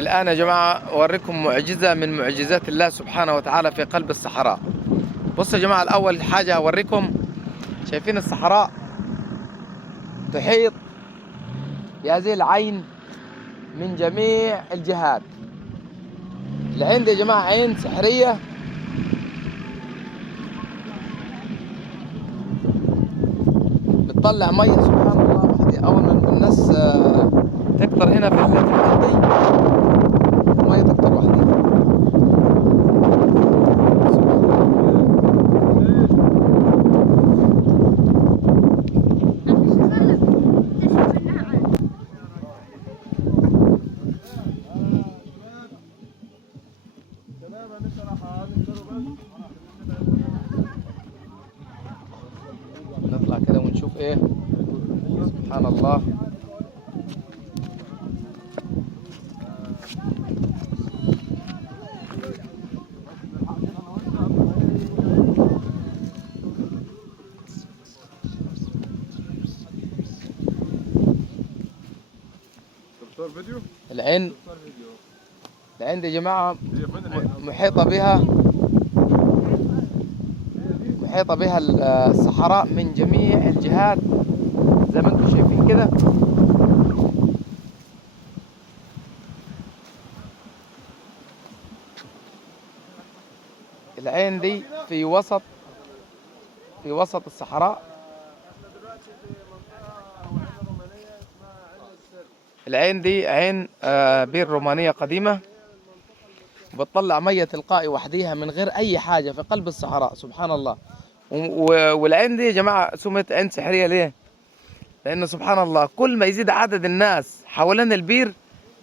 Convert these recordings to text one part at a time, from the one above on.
الآن يا جماعة أوريكم معجزة من معجزات الله سبحانه وتعالى في قلب الصحراء. بصوا يا جماعة، الأول حاجة أوريكم، شايفين الصحراء تحيط بهذه العين من جميع الجهات. العين دي يا جماعة عين سحرية، بتطلع مية سبحان الله وحدي. أول ما الناس تكتر هنا في الأرض دي، المية تكتر وحدي. نطلع كده ونشوف ايه. سبحان الله. العين دي يا جماعة محيطة بها الصحراء من جميع الجهات زي ما انتم شايفين كده. العين دي في وسط الصحراء. العين دي عين بير رومانية قديمة، بتطلع مية تلقائي وحديها من غير أي حاجة في قلب الصحراء. سبحان الله. والعين دي يا جماعة سميت عين سحرية ليه؟ لأنه سبحان الله كل ما يزيد عدد الناس حوالين البير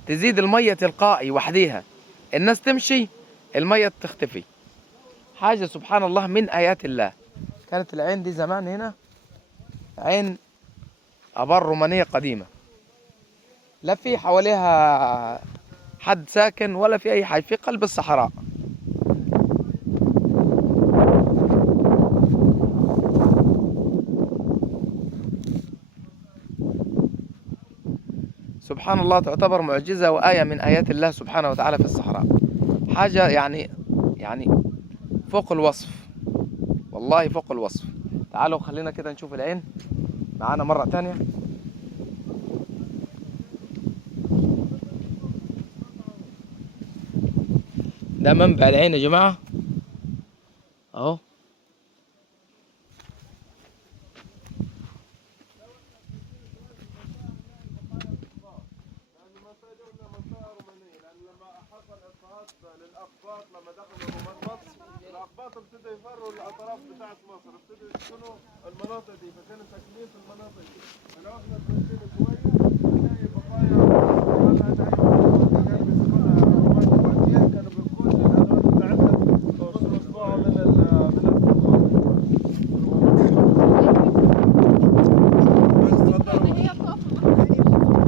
تزيد المية تلقائي وحديها. الناس تمشي المية تختفي. حاجة سبحان الله من آيات الله. كانت العين دي زمان هنا عين آبار رومانية قديمة، لا في حواليها حد ساكن ولا في أي حاجة، في قلب الصحراء. سبحان الله، تعتبر معجزة وآية من آيات الله سبحانه وتعالى في الصحراء. حاجة يعني فوق الوصف، والله فوق الوصف. تعالوا خلينا كده نشوف العين معانا مرة تانية. ده منبع العين يا جماعة اهو. للأقباط لما دخلوا رومان مصر، الأقباط ابتدوا يفروا الأطراف بتاعت مصر، ابتدوا يسكنوا المناطق دي، فكانوا ساكنين في المناطق دي. فلو احنا تمشينا شوية